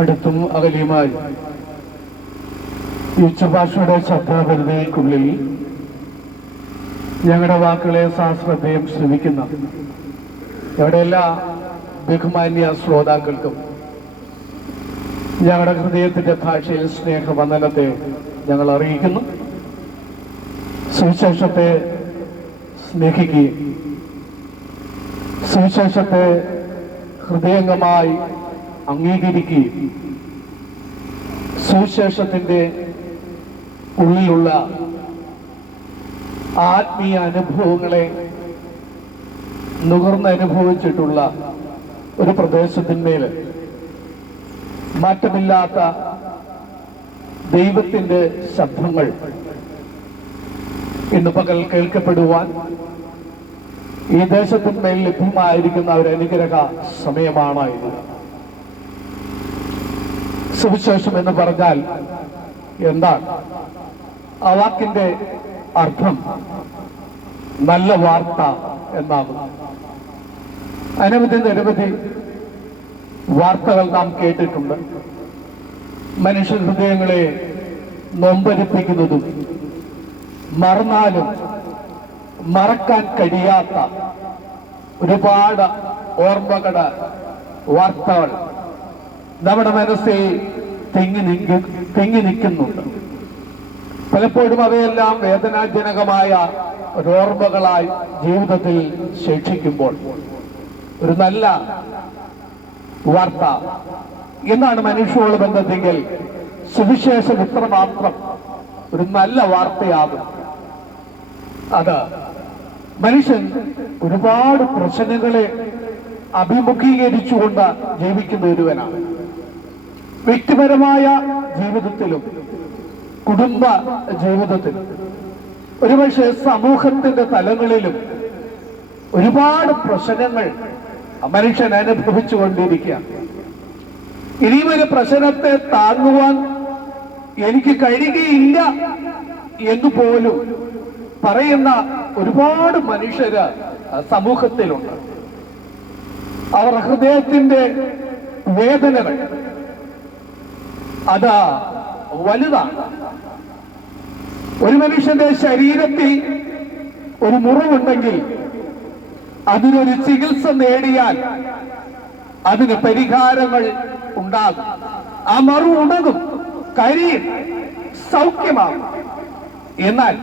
അടുത്തും അകലിയുമായി ഈ ഉച്ചഭാഷയുടെ ശ്രദ്ധാപരിധിക്കുള്ളിൽ ഞങ്ങളുടെ വാക്കുകളെ സാശ്രദ്ധയും ശ്രമിക്കുന്ന ഞങ്ങളുടെ എല്ലാ ബഹുമാന്യ ശ്രോതാക്കൾക്കും ഞങ്ങളുടെ ഹൃദയത്തിന്റെ ഭാഷയിൽ സ്നേഹവന്ദനത്തെ ഞങ്ങൾ അറിയിക്കുന്നു. സുവിശേഷത്തെ സ്നേഹിക്കുകയും സുവിശേഷത്തെ ഹൃദയംഗമായി അംഗീകരിക്കുകയും സുവിശേഷത്തിൻ്റെ ഉള്ളിലുള്ള ആത്മീയ അനുഭവങ്ങളെ നുകർന്നനുഭവിച്ചിട്ടുള്ള ഒരു പ്രദേശത്തിന്മേൽ മാറ്റമില്ലാത്ത ദൈവത്തിൻ്റെ ശബ്ദങ്ങൾ ഇന്ന് പകൽ കേൾക്കപ്പെടുവാൻ ഈ ദേശത്തിന്മേൽ ലഭ്യമായിരിക്കുന്ന ഒരു അനുഗ്രഹ സമയമാണ് ഇത്. സുവിശേഷം എന്ന് പറഞ്ഞാൽ എന്താണ്? ആ വാക്കിന്റെ അർത്ഥം നല്ല വാർത്ത എന്നാകും. നിരവധി വാർത്തകൾ നാം കേട്ടിട്ടുണ്ട്. മനുഷ്യ ഹൃദയങ്ങളെ നൊമ്പരിപ്പിക്കുന്നതും മറന്നാലും മറക്കാൻ കഴിയാത്ത ഒരുപാട് ഓർമ്മകളുടെ വാർത്തകൾ നമ്മുടെ മനസ്സിൽ തിങ്ങി നിൽക്കുന്നുണ്ട്. പലപ്പോഴും അവയെല്ലാം വേദനാജനകമായ ഓർമ്മകളായി ജീവിതത്തിൽ ശേഷിക്കുമ്പോൾ ഒരു നല്ല വാർത്ത എന്നാണ് മനുഷ്യരോട് ബന്ധത്തെങ്കിൽ സുവിശേഷം ഇത്രമാത്രം ഒരു നല്ല വാർത്തയാകും. അത് മനുഷ്യൻ ഒരുപാട് പ്രശ്നങ്ങളെ അഭിമുഖീകരിച്ചുകൊണ്ട് ജീവിക്കുന്ന ഒരുവനാണ്. വ്യക്തിപരമായ ജീവിതത്തിലും കുടുംബ ജീവിതത്തിലും ഒരുപക്ഷെ സമൂഹത്തിന്റെ തലങ്ങളിലും ഒരുപാട് പ്രശ്നങ്ങൾ മനുഷ്യൻ അനുഭവിച്ചുകൊണ്ടിരിക്കുക. ഇനിയും ഒരു പ്രശ്നത്തെ താങ്ങുവാൻ എനിക്ക് കഴിയുകയില്ല എന്ന് പോലും പറയുന്ന ഒരുപാട് മനുഷ്യര് സമൂഹത്തിലുണ്ട്. അവർ ഹൃദയത്തിന്റെ വേദനകൾ അത് വലുതാണ്. ഒരു മനുഷ്യന്റെ ശരീരത്തിൽ ഒരു മുറിവുണ്ടെങ്കിൽ അതിനൊരു ചികിത്സ നേടിയാൽ അതിന് പരിഹാരങ്ങൾ ഉണ്ടാകും. ആ മുറിവ് ഉണങ്ങും, കരിയും, സൗഖ്യമാകും. എന്നാൽ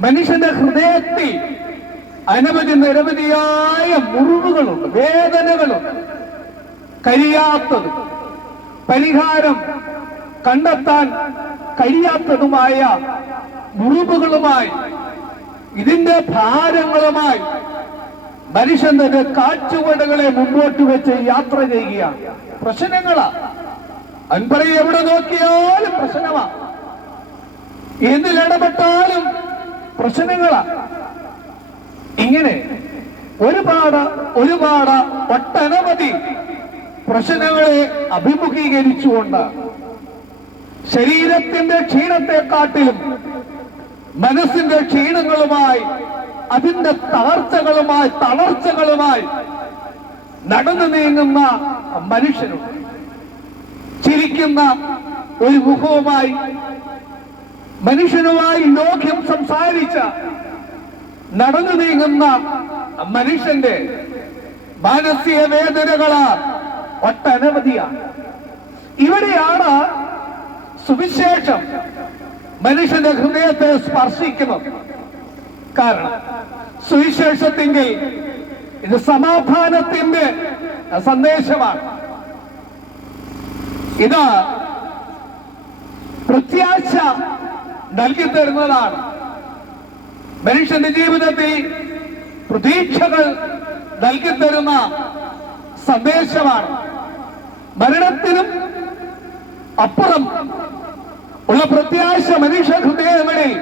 മനുഷ്യന്റെ ഹൃദയത്തിൽ നിരവധിയായ മുറിവുകളുണ്ട്, വേദനകളുണ്ട്. കഴിയാത്തതും പരിഹാരം കണ്ടെത്താൻ കഴിയാത്തതുമായ മുറിവുകളുമായി, ഇതിന്റെ ഭാരങ്ങളുമായി മനുഷ്യൻ തന്നെ കാഴ്ചപ്പാടുകളെ മുമ്പോട്ട് വെച്ച് യാത്ര ചെയ്യുകയാണ്. പ്രശ്നങ്ങളാ, അൻപറയും എവിടെ നോക്കിയാലും പ്രശ്നമാ, എന്തിലിടപെട്ടാലും പ്രശ്നങ്ങളാ. ഇങ്ങനെ ഒരുപാട് ഒട്ടനവധി പ്രശ്നങ്ങളെ അഭിമുഖീകരിച്ചുകൊണ്ട് ശരീരത്തിന്റെ ക്ഷീണത്തെക്കാട്ടിലും മനസ്സിന്റെ ക്ഷീണങ്ങളുമായി, അതിന്റെ തളർച്ചകളുമായി നടന്നു നീങ്ങുന്ന മനുഷ്യനുണ്ട്. ചിരിക്കുന്ന ഒരു മുഖവുമായി മനുഷ്യനുമായി ലോക്യം സംസാരിച്ച നടന്നു നീങ്ങുന്ന മനുഷ്യന്റെ മാനസിക വേദനകള് ഒട്ടനവധിയാണ്. ഇവിടെയാണ് സുവിശേഷം മനുഷ്യന്റെ ഹൃദയത്തെ സ്പർശിക്കുന്നത്. കാരണം സുവിശേഷത്തിങ്കിൽ ഇത് സമാധാനത്തിന്റെ സന്ദേശമാണ്. ഇത് പ്രത്യാശ നൽകി തരുന്നതാണ്. മനുഷ്യന്റെ ജീവിതത്തിൽ പ്രതീക്ഷകൾ നൽകി തരുന്ന സന്ദേശമാണ്. മരണത്തിനും അപ്പുറം ഉള്ള പ്രത്യാശ മനുഷ്യ ഹൃദയങ്ങളിൽ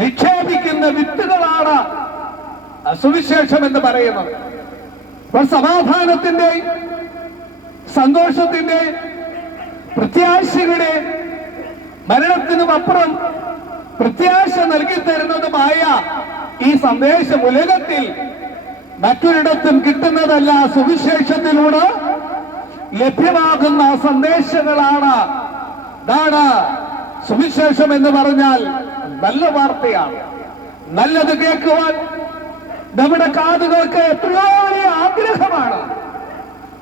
നിക്ഷേപിക്കുന്ന വിത്തുകളാണ് സുവിശേഷം എന്ന് പറയുന്നത്. അപ്പോൾ സമാധാനത്തിന്റെ, സന്തോഷത്തിന്റെ, പ്രത്യാശയുടെ, മരണത്തിനും അപ്പുറം പ്രത്യാശ നൽകി തരുന്നതുമായ ഈ സന്ദേശം ഉലകത്തിൽ മറ്റൊരിടത്തും കിട്ടുന്നതല്ല. സുവിശേഷത്തിലൂടെ ലഭ്യമാകുന്ന സന്ദേശങ്ങളാണ്. ഇതാണ് സുവിശേഷം എന്ന് പറഞ്ഞാൽ നല്ല വാർത്തയാണ്. നല്ലത് കേൾക്കുവാൻ നമ്മുടെ കാതുകൾക്ക് എത്രയോ വലിയ ആഗ്രഹമാണ്.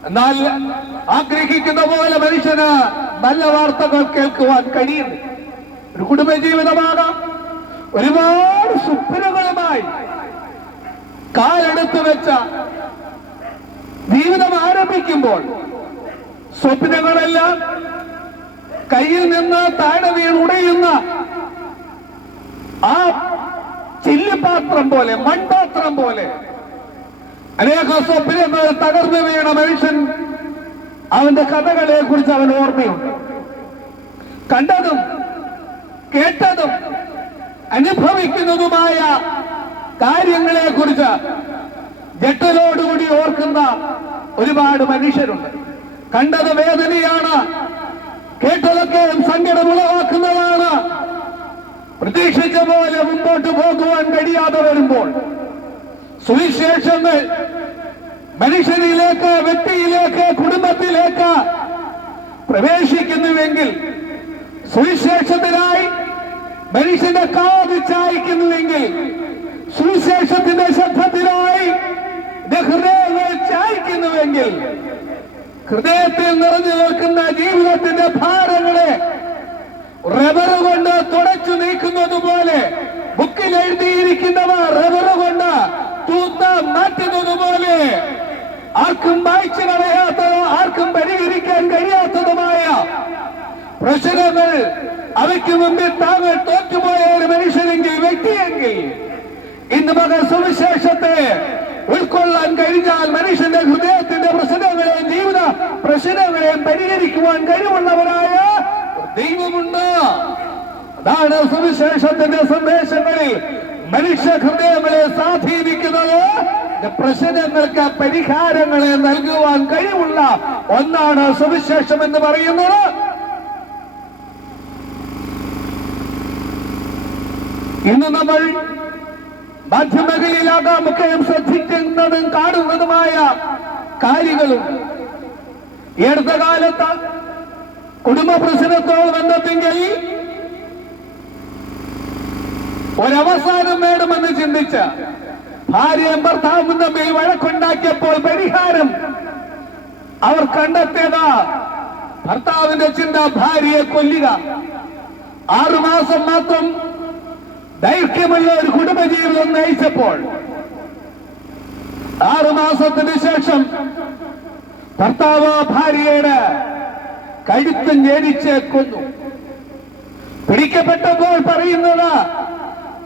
എന്നാൽ ആഗ്രഹിക്കുന്ന പോലെ മനുഷ്യന് നല്ല വാർത്തകൾ കേൾക്കുവാൻ കഴിയുന്നു. ഒരു കുടുംബജീവിതമാണ്. ഒരുപാട് സ്വപ്നങ്ങളുമായി കാലെടുത്തു വെച്ച ജീവിതം ആരംഭിക്കുമ്പോൾ സ്വപ്നങ്ങളെല്ലാം കയ്യിൽ നിന്ന് താഴെ വീണുടയുന്ന ആ ചില്ലുപാത്രം പോലെ, മൺപാത്രം പോലെ അനേക സ്വപ്നങ്ങൾ തകർന്നു വീണ മനുഷ്യൻ, അവന്റെ കഥകളെ കുറിച്ച് അവൻ ഓർമ്മയുണ്ട്. കണ്ടതും കേട്ടതും അനുഭവിക്കുന്നതുമായ കാര്യങ്ങളെ കുറിച്ച് ജട്ടലോടുകൂടി ഓർക്കുന്ന ഒരുപാട് മനുഷ്യരുണ്ട്. കണ്ടത് വേദനയാണ്, കേട്ടതൊക്കെ സങ്കടമുളവാക്കുന്നതാണ്. പ്രതീക്ഷിച്ച പോലെ മുമ്പോട്ട് പോകുവാൻ കഴിയാതെ വരുമ്പോൾ സുവിശേഷങ്ങൾ മനുഷ്യനിലേക്ക്, വ്യക്തിയിലേക്ക്, കുടുംബത്തിലേക്ക് പ്രവേശിക്കുന്നുവെങ്കിൽ, സുവിശേഷത്തിനായി മനുഷ്യന്റെ കാത് ചായ്ക്കുന്നുവെങ്കിൽ, സുവിശേഷത്തിന്റെ ശബ്ദത്തിനായി ഹൃദയങ്ങൾ ചായ്ക്കുന്നുവെങ്കിൽ, ഹൃദയത്തിൽ നിറഞ്ഞു നിൽക്കുന്ന ജീവിതത്തിന്റെ ഭാരങ്ങളെ റബ്ബർ കൊണ്ട് തുടച്ചു നീക്കുന്നത് പോലെ, ബുക്കിൽ എഴുതിയിരിക്കുന്നവ റബ്ബർ കൊണ്ട് തൂത്ത് മാറ്റുന്നത് പോലെ, ആർക്കും വായിച്ചു കളയാത്തതോ ആർക്കും പരിഹരിക്കാൻ കഴിയാത്തതുമായ പ്രശ്നങ്ങൾ അവയ്ക്ക് മുമ്പിൽ താങ്കൾ തോറ്റുപോയ ഒരു മനുഷ്യനെങ്കിൽ, വ്യക്തിയെങ്കിൽ, ഇന്ന് മകൾ സുവിശേഷത്തെ ഉൾക്കൊള്ളാൻ കഴിഞ്ഞാൽ മനുഷ്യന്റെ ഹൃദയത്തിന്റെ പ്രശ്നങ്ങളെയും ജീവിത പ്രശ്നങ്ങളെയും പരിഹരിക്കുവാൻ കഴിവുള്ളവരായ ദൈവമുണ്ട്. അതാണ് സുവിശേഷത്തിന്റെ സന്ദേശങ്ങളിൽ മനുഷ്യ ഹൃദയങ്ങളെ സ്വാധീനിക്കുന്നത്. പ്രശ്നങ്ങൾക്ക് പരിഹാരങ്ങളെ നൽകുവാൻ കഴിവുള്ള ഒന്നാണ് സുവിശേഷം എന്ന് പറയുന്നത്. ഇന്ന് നമ്മൾ മാധ്യമങ്ങളിലാകാമൊക്കെയും ശ്രദ്ധിക്കുന്നതും കാണുന്നതുമായ കാര്യങ്ങളും ഈ അടുത്ത കാലത്ത് കുടുംബ പ്രശ്നത്തോട് ബന്ധത്തെങ്കിൽ ഒരവസാനം വേണമെന്ന് ചിന്തിച്ച ഭാര്യയും ഭർത്താവും തമ്മിൽ വഴക്കുണ്ടാക്കിയപ്പോൾ പരിഹാരം അവർ കണ്ടെത്തിയത് ഭർത്താവിന്റെ ചിന്ത ഭാര്യയെ കൊല്ലുക. 6 മാസം മാത്രം ദൈർഘ്യമുള്ള ഒരു കുടുംബജീവിതം നയിച്ചപ്പോൾ 6 മാസത്തിന് ശേഷം ഭർത്താവ് ഭാര്യയുടെ കഴുത്തും ഞെരിച്ച് കൊന്നു. പിടിക്കപ്പെട്ടപ്പോൾ പറയുന്നത്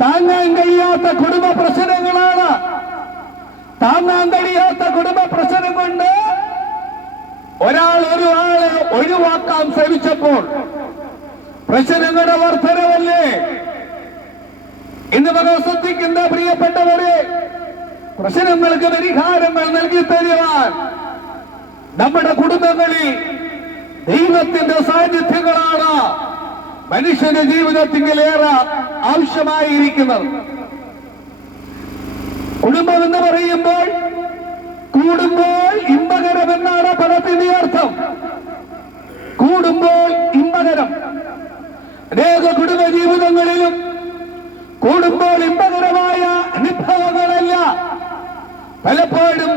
താങ്ങാൻ കഴിയാത്ത കുടുംബ പ്രശ്നങ്ങളാണ്. താങ്ങാൻ കഴിയാത്ത കുടുംബ പ്രശ്നം കൊണ്ട് ഒരാളെ ഒഴിവാക്കാൻ ശ്രമിച്ചപ്പോൾ പ്രശ്നങ്ങളുടെ വർധനവല്ലേ. ഇന്ന് നമ്മൾ ശ്രദ്ധിക്കുന്ന പ്രിയപ്പെട്ടവരെ, പ്രശ്നങ്ങൾക്ക് പരിഹാരങ്ങൾ നൽകി തരുവാൻ നമ്മുടെ കുടുംബങ്ങളിൽ ദൈവത്തിന്റെ സാന്നിധ്യങ്ങളാണ് മനുഷ്യന്റെ ജീവിതത്തിലേറെ ആവശ്യമായിരിക്കുന്നത്. കുടുംബം എന്ന് പറയുമ്പോൾ കൂടുമ്പോൾ ഇമ്പകരമെന്നാണ് പദത്തിന്റെ അർത്ഥം. കൂടുമ്പോൾ ഇമ്പകരം. അനേക കുടുംബ ജീവിതങ്ങളിലും കൂടുമ്പോൾ ഇമ്പകരമായ അനുഭവങ്ങളല്ല, പലപ്പോഴും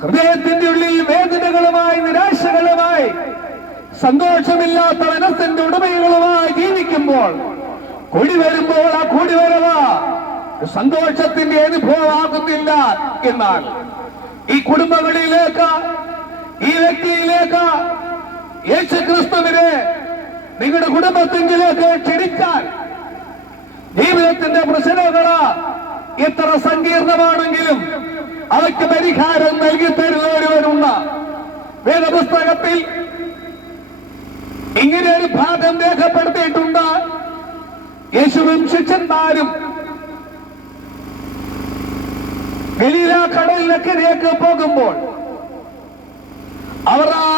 ഹൃദയത്തിന്റെ ഉള്ളിൽ വേദനകളുമായി, നിരാശകളുമായി, സന്തോഷമില്ലാത്ത മനസ്സിന്റെ ഉടമകളുമായി ജീവിക്കുമ്പോൾ കൂടി വരുമ്പോൾ ആ കൂടിവരവ് സന്തോഷത്തിന്റെ അനുഭവമാകുന്നില്ല. എന്നാൽ ഈ കുടുംബങ്ങളിലേക്ക്, ഈ വ്യക്തിയിലേക്ക് യേശുക്രിസ്തുവിനെ നിങ്ങളുടെ കുടുംബത്തിലേക്ക് ക്ഷണിച്ചാൽ ജീവിതത്തിന്റെ പ്രശ്നങ്ങൾ എത്ര സങ്കീർണമാണെങ്കിലും അവയ്ക്ക് പരിഹാരം നൽകി തരുന്ന ഒരുവനുണ്ട്. വേദപുസ്തകത്തിൽ ഇങ്ങനെ ഒരു ഭാഗം രേഖപ്പെടുത്തിയിട്ടുണ്ട്. യേശുവും ശിഷ്യന്മാരും ഗലീല കടലിനക്കരയ്ക്ക് പോകുമ്പോൾ അവർ ആ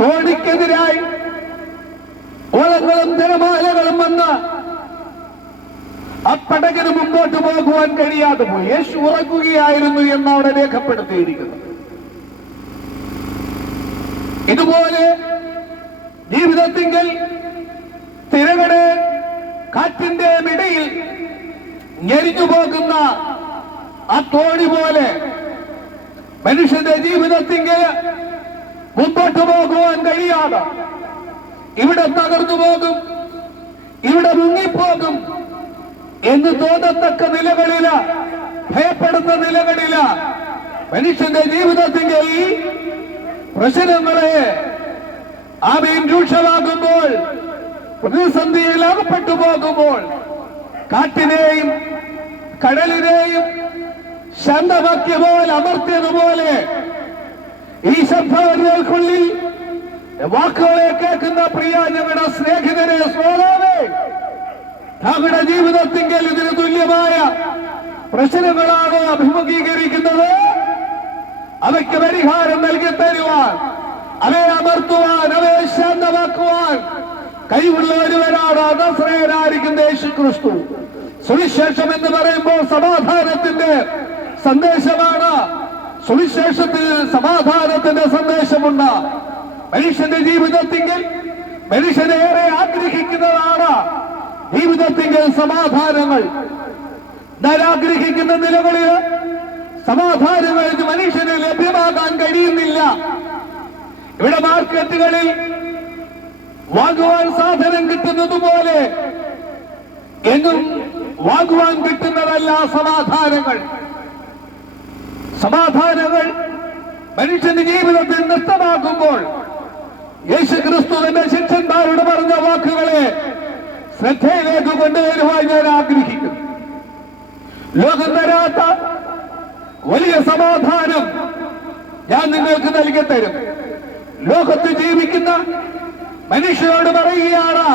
തോണിക്കെതിരായി ഓളങ്ങളും തിരമാലകളും വന്ന് ആ പടകിന് മുമ്പോട്ട് പോകുവാൻ കഴിയാതെ പോയി. യേശു ഉറങ്ങുകയായിരുന്നു എന്ന് അവിടെ രേഖപ്പെടുത്തിയിരിക്കുന്നു. ഇതുപോലെ ജീവിതത്തിങ്കിൽ തിരകളുടെ കാറ്റിന്റെ ഇടയിൽ ഞെരിഞ്ഞു പോകുന്ന ആ തോണി പോലെ മനുഷ്യന്റെ ജീവിതത്തിങ്കിൽ മുമ്പോട്ട് പോകുവാൻ കഴിയാതെ ഇവിടെ തകർന്നു പോകും, ഇവിടെ മുങ്ങിപ്പോകും എന്ന് തോന്നത്തക്ക നിലകളില്, ഭയപ്പെടുന്ന നിലകളില് മനുഷ്യന്റെ ജീവിതത്തിന്റെ ഈ പ്രശ്നങ്ങളെ ആമേൻ രൂക്ഷമാകുമ്പോൾ, പ്രതിസന്ധിയിൽ അകപ്പെട്ടു പോകുമ്പോൾ കാറ്റിനെയും കടലിനെയും ശാന്തവാക്യപോലെ അമർത്തിയതുപോലെ ഈ ശബ്ദങ്ങൾക്കുള്ളിൽ വാക്കുകളെ കേൾക്കുന്ന പ്രിയ ഞങ്ങളുടെ സ്നേഹിതരെ, ശ്രോതാവേ, താങ്കളുടെ ജീവിതത്തിങ്കിൽ ഇതിന് തുല്യമായ പ്രശ്നങ്ങളാണ് അഭിമുഖീകരിക്കുന്നത്. അവയ്ക്ക് പരിഹാരം നൽകി തരുവാൻ, അവയെ അമർത്തുവാൻ, അവയെ ശാന്തമാക്കുവാൻ കഴിവുള്ള ഒരുവനാണ് നസ്രയനായിരിക്കുന്ന യേശുക്രിസ്തു. സുവിശേഷം എന്ന് പറയുമ്പോൾ സമാധാനത്തിന്റെ സന്ദേശമാണ്. സുവിശേഷത്തിൽ സമാധാനത്തിന്റെ സന്ദേശമുണ്ട്. മനുഷ്യന്റെ ജീവിതത്തിൽ മനുഷ്യനെ ഏറെ ആഗ്രഹിക്കുന്നതാണ് ജീവിതത്തിൽ സമാധാനങ്ങൾ. ആഗ്രഹിക്കുന്ന നിലകളിൽ സമാധാനങ്ങൾ മനുഷ്യന് ലഭ്യമാകാൻ കഴിയുന്നില്ല. ഇവിടെ മാർക്കറ്റുകളിൽ വാങ്ങുവാൻ സാധനം കിട്ടുന്നത് പോലെ എങ്ങും വാങ്ങുവാൻ കിട്ടുന്നതല്ല സമാധാനങ്ങൾ. സമാധാനങ്ങൾ മനുഷ്യന്റെ ജീവിതത്തിൽ നഷ്ടമാക്കുമ്പോൾ യേശുക്രിസ്തുവിന്റെ ശിഷ്യന്മാരോട് പറഞ്ഞ വാക്കുകളെ ശ്രദ്ധയിലേക്ക് കൊണ്ടുവരുവാൻ ഞാൻ ആഗ്രഹിക്കുന്നു. ലോകം തരാത്ത വലിയ സമാധാനം ഞാൻ നിങ്ങൾക്ക് നൽകി തരും. ലോകത്ത് ജീവിക്കുന്ന മനുഷ്യരോട് പറയുകയാണ്,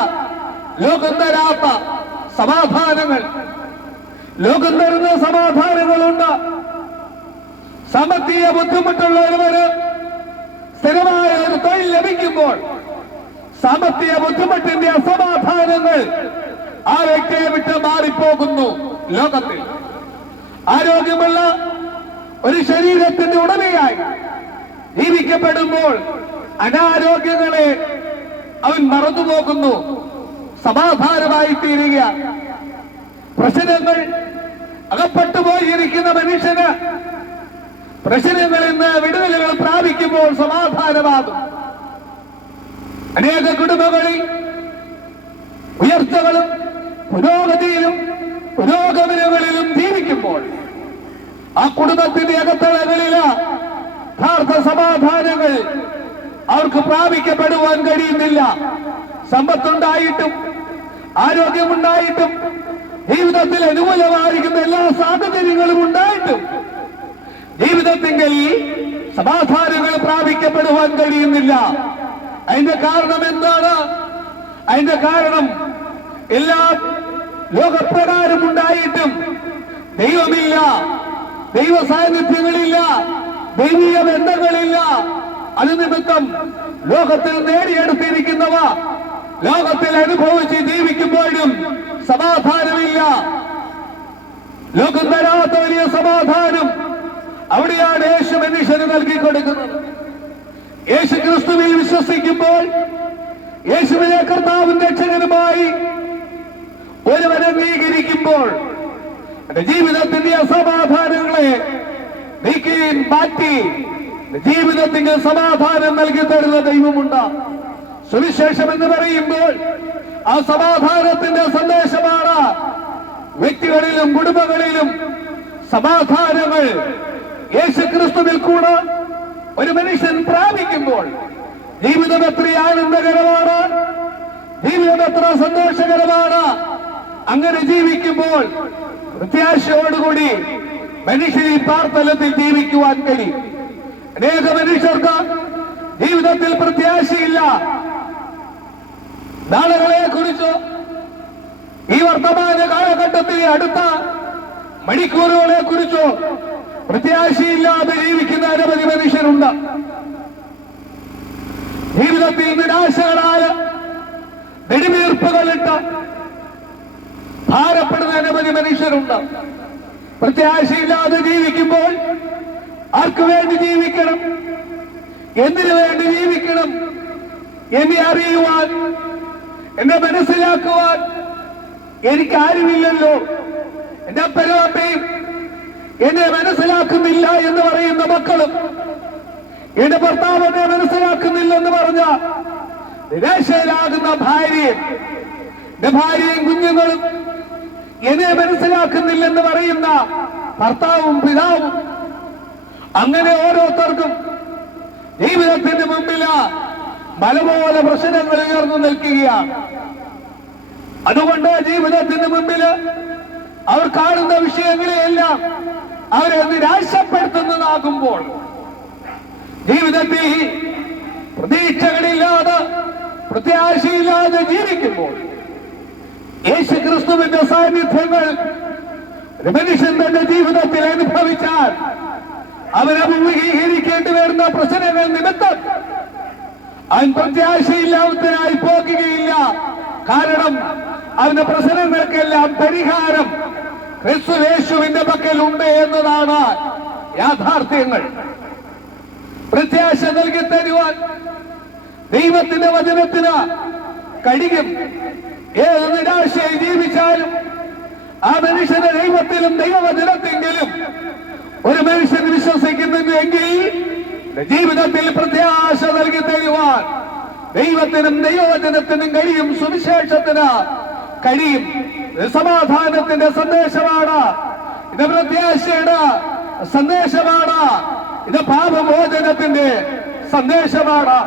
ലോകം തരാത്ത സമാധാനങ്ങൾ. ലോകം തരുന്ന സമാധാനങ്ങളുണ്ട്. സാമ്പത്തിക ബുദ്ധിമുട്ടുള്ളവര് സ്ഥിരമായ ഒരു തൊഴിൽ ലഭിക്കുമ്പോൾ സാമ്പത്തിക ബുദ്ധിമുട്ടിന്റെ അസമാധാനങ്ങൾ ആ വ്യക്തിയെ വിട്ട് മാറിപ്പോകുന്നു. ലോകത്തിൽ ആരോഗ്യമുള്ള ഒരു ശരീരത്തിന്റെ ഉടമയായി ജീവിക്കപ്പെടുമ്പോൾ അനാരോഗ്യങ്ങളെ അവൻ മറന്നുപോകുന്നു. സമാധാനമായി തീരുക. പ്രശ്നങ്ങൾ അകപ്പെട്ടുപോയിരിക്കുന്ന മനുഷ്യന് പ്രശ്നങ്ങളിൽ നിന്ന് വിടുതലുകൾ പ്രാപിക്കുമ്പോൾ സമാധാനമാകും. അനേക കുടുംബങ്ങളിൽ ഉയർച്ചകളും പുരോഗതിയിലും പുരോഗമനങ്ങളിലും ജീവിക്കുമ്പോൾ ആ കുടുംബത്തിന്റെ അകത്തളങ്ങളില് യഥാർത്ഥ സമാധാനങ്ങൾ അവർക്ക് പ്രാപിക്കപ്പെടുവാൻ കഴിയുന്നില്ല. സമ്പത്തുണ്ടായിട്ടും ആരോഗ്യമുണ്ടായിട്ടും ജീവിതത്തിൽ അനുകൂലമായിരിക്കുന്ന എല്ലാ സാഹചര്യങ്ങളും ഉണ്ടായിട്ടും ജീവിതത്തിൽ സമാധാനങ്ങൾ പ്രാപിക്കപ്പെടുവാൻ കഴിയുന്നില്ല. അതിന്റെ കാരണം എന്താണ്? അതിന്റെ കാരണം എല്ലാം ലോകപ്രകാരം ഉണ്ടായിട്ടും ദൈവമില്ല, ദൈവ സാന്നിധ്യങ്ങളില്ല, ദൈവീയ ബന്ധങ്ങളില്ല. അത് നിമിത്തം ലോകത്തിൽ നേടിയെടുത്തിരിക്കുന്നവ ലോകത്തിൽ അനുഭവിച്ച് ജീവിക്കുമ്പോഴും സമാധാനമില്ല. ലോകം തരാത്ത വലിയ സമാധാനം അവിടെയാണ് യേശു മനുഷ്യന് നൽകിക്കൊടുക്കുന്നത്. യേശു ക്രിസ്തുവിൽ വിശ്വസിക്കുമ്പോൾ, യേശുവിനെ കർത്താവും രക്ഷകനുമായി ഒരുവൻ അംഗീകരിക്കുമ്പോൾ എന്റെ ജീവിതത്തിന്റെ അസമാധാനങ്ങളെ നീക്കുകയും മാറ്റി ജീവിതത്തിന് സമാധാനം നൽകി തരുന്ന ദൈവമുണ്ട്. സുവിശേഷം എന്ന് പറയുമ്പോൾ ആ സമാധാനത്തിന്റെ സന്ദേശമാണ്. വ്യക്തികളിലും കുടുംബങ്ങളിലും സമാധാനങ്ങൾ യേശുക്രിസ്തുവിൽ കൂടെ ഒരു മനുഷ്യൻ പ്രാപിക്കുമ്പോൾ ജീവിതം എത്ര ആനന്ദകരമാണ്, ജീവിതം എത്ര സന്തോഷകരമാണ്. അങ്ങനെ ജീവിക്കുമ്പോൾ പ്രത്യാശയോടുകൂടി മനുഷ്യൻ ഈ പാർത്തലത്തിൽ ജീവിക്കുവാൻ കഴിയും. അനേക മനുഷ്യർക്ക് ജീവിതത്തിൽ പ്രത്യാശയില്ല. നാളുകളെ കുറിച്ചോ ഈ വർത്തമാന കാലഘട്ടത്തിൽ അടുത്ത മണിക്കൂറുകളെ കുറിച്ചോ പ്രത്യാശയില്ലാതെ ജീവിക്കുന്ന അനവധി മനുഷ്യരുണ്ട്. ജീവിതത്തിൽ നിരാശകളായ നെടുവീർപ്പുകളിട്ട് ഭാരപ്പെടുന്ന അനവധി മനുഷ്യരുണ്ട്. പ്രത്യാശയില്ലാതെ ജീവിക്കുമ്പോൾ ആർക്കു വേണ്ടി ജീവിക്കണം, എന്തിനു വേണ്ടി ജീവിക്കണം എന്നെ അറിയുവാൻ, എന്നെ മനസ്സിലാക്കുവാൻ എനിക്കാരുമില്ലല്ലോ. എന്റെ അപ്പനും അമ്മയും എന്നെ മനസ്സിലാക്കുന്നില്ല എന്ന് പറയുന്ന മക്കളും, എന്റെ ഭർത്താവ് എന്നെ മനസ്സിലാക്കുന്നില്ലെന്ന് പറഞ്ഞ നിരാശയിലാകുന്ന ഭാര്യയും, എന്റെ ഭാര്യയും കുഞ്ഞുങ്ങളും എന്നെ മനസ്സിലാക്കുന്നില്ലെന്ന് പറയുന്ന ഭർത്താവും പിതാവും, അങ്ങനെ ഓരോരുത്തർക്കും ജീവിതത്തിന് മുമ്പില് മലപോലെ പ്രശ്നങ്ങൾ ഉയർന്നു നിൽക്കുകയാണ്. അതുകൊണ്ട് ജീവിതത്തിന് മുമ്പില് അവർ കാണുന്ന വിഷയങ്ങളെയെല്ലാം അവരെ നിരാശപ്പെടുത്തുന്നതാകുമ്പോൾ, ജീവിതത്തിൽ പ്രതീക്ഷകളില്ലാതെ പ്രത്യാശയില്ലാതെ ജീവിക്കുമ്പോൾ യേശുക്രിസ്തുവിന്റെ സാന്നിധ്യങ്ങൾ മനുഷ്യൻ തന്റെ ജീവിതത്തിൽ അനുഭവിച്ചാൽ അവൻ അഭിമുഖീകരിക്കേണ്ടി വരുന്ന പ്രശ്നങ്ങൾ നിമിത്തം അവൻ പ്രത്യാശയില്ലാത്തവനായി പോകുകയില്ല. കാരണം അവന്റെ പ്രശ്നങ്ങൾക്കെല്ലാം പരിഹാരം ക്രിസ്തുയേശുവിന്റെ പക്കലുണ്ട് എന്നതാണ് യാഥാർത്ഥ്യങ്ങൾ. പ്രത്യാശ നൽകി തരുവാൻ ദൈവത്തിന്റെ വചനത്തിന് കഴിയും. ഏത് നിരാശയിൽ ജീവിച്ചാലും ആ മനുഷ്യന്റെ ദൈവത്തിലും ദൈവവചനത്തെങ്കിലും ഒരു മനുഷ്യൻ വിശ്വസിക്കുന്നുവെങ്കിൽ ജീവിതത്തിൽ പ്രത്യാശ നൽകി തരുവാൻ ദൈവത്തിനും ദൈവവചനത്തിനും കഴിയും. സുവിശേഷത്തിന് കഴിയും. സമാധാനത്തിന്റെ സന്ദേശമാണ് ഇത്. പ്രത്യാശയുടെ സന്ദേശമാണ് ഇത്. പാപമോചനത്തിന്റെ സന്ദേശമാണ്.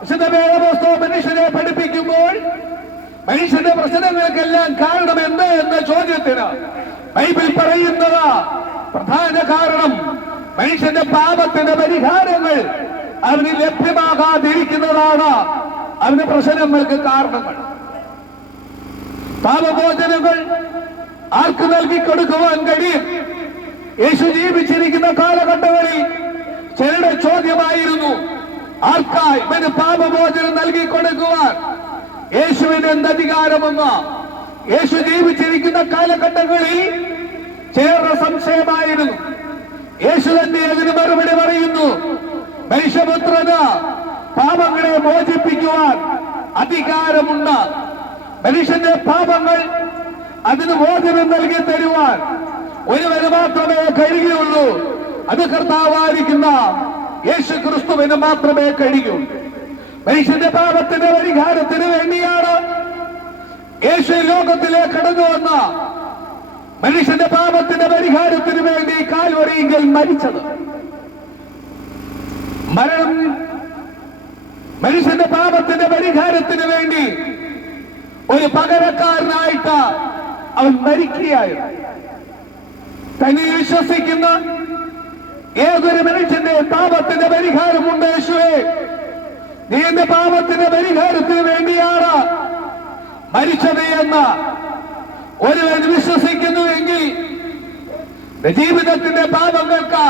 വിശുദ്ധ വേദപുസ്തകം മനുഷ്യനെ പഠിപ്പിക്കുമ്പോൾ മനുഷ്യന്റെ പ്രശ്നങ്ങൾക്കെല്ലാം കാരണം എന്ത് എന്ന ചോദ്യത്തിന് ബൈബിൾ പറയുന്നത് പ്രധാന കാരണം മനുഷ്യന്റെ പാപത്തിന്റെ പരിഹാരങ്ങൾ അവന് ലഭ്യമാകാതിരിക്കുന്നതാണ് അവന് പ്രശ്നങ്ങൾക്ക് കാരണങ്ങൾ. പാപമോചനങ്ങൾ ആർക്ക് നൽകിക്കൊടുക്കുവാൻ കഴിയും? യേശു ജീവിച്ചിരിക്കുന്ന കാലഘട്ടങ്ങളിൽ ചിലരുടെ ചോദ്യമായിരുന്നു, ആർക്കായി ഇവന് പാപമോചനം നൽകിക്കൊടുക്കുവാൻ യേശുവിന് എന്ത് അധികാരമെന്ന്. യേശു ജീവിച്ചിരിക്കുന്ന കാലഘട്ടങ്ങളിൽ ചിലരുടെ സംശയമായിരുന്നു. യേശു തന്നെ അതിന് മറുപടി പറയുന്നു, മനുഷ്യപുത്രന് പാപങ്ങളെ മോചിപ്പിക്കുവാൻ അധികാരമുണ്ട്. മനുഷ്യന്റെ പാപങ്ങൾ അതിന് മോചനം നൽകി തരുവാൻ ഒരുവന് മാത്രമേ കഴിയുള്ളൂ. അത് കർത്താവായിരിക്കുന്ന യേശു ക്രിസ്തുവിന് മാത്രമേ കഴിയൂ. മനുഷ്യന്റെ പാപത്തിന്റെ പരിഹാരത്തിന് വേണ്ടിയാണ് യേശു ലോകത്തിലേക്ക് കടന്നു വന്ന മനുഷ്യന്റെ പാപത്തിന്റെ പരിഹാരത്തിന് വേണ്ടി കാൽവരിയിൽ മരിച്ചത്. മരണം മനുഷ്യന്റെ പാപത്തിന്റെ പരിഹാരത്തിന് വേണ്ടി ഒരു പകരക്കാരനായിട്ട് അവൻ മരിക്കുകയായിരുന്നു. തന്നെ വിശ്വസിക്കുന്ന ഏതൊരു മനുഷ്യന്റെ പാപത്തിന്റെ പരിഹാരമുണ്ട്. യേശുവേ, നീ എന്റെ പാപത്തിന്റെ പരിഹാരത്തിന് വേണ്ടിയാണ് മരിച്ചത് എന്ന് ഒരുവൻ വിശ്വസിക്കുന്നുവെങ്കിൽ ജീവിതത്തിന്റെ പാപങ്ങൾക്ക്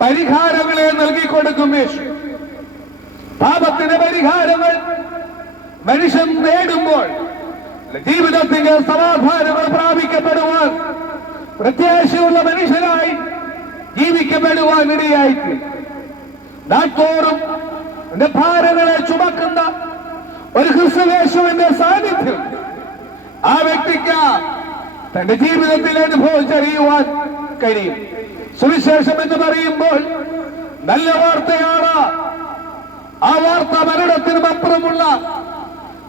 പരിഹാരങ്ങളെ നൽകിക്കൊടുക്കും യേശു. പാപത്തിന്റെ പരിഹാരങ്ങൾ മനുഷ്യൻ നേടുമ്പോൾ ജീവിതത്തിന്റെ സമാധാനങ്ങൾ പ്രാപിക്കപ്പെടുവാൻ പ്രത്യാശയുള്ള മനുഷ്യനായി ജീവിക്കപ്പെടുവാൻ ഇടയായിട്ട് നാട്ടോറും എന്റെ ഭാരങ്ങളെ ചുമക്കുന്ന ഒരു ക്രിസ്തുയേശുവിന്റെ സാന്നിധ്യം ആ വ്യക്തിക്ക് തന്റെ ജീവിതത്തിൽ അനുഭവിച്ചറിയുവാൻ കഴിയും. സുവിശേഷം എന്ന് പറയുമ്പോൾ നല്ല വാർത്തയാണ്. ആ വാർത്ത മരണത്തിനും അപ്പുറമുള്ള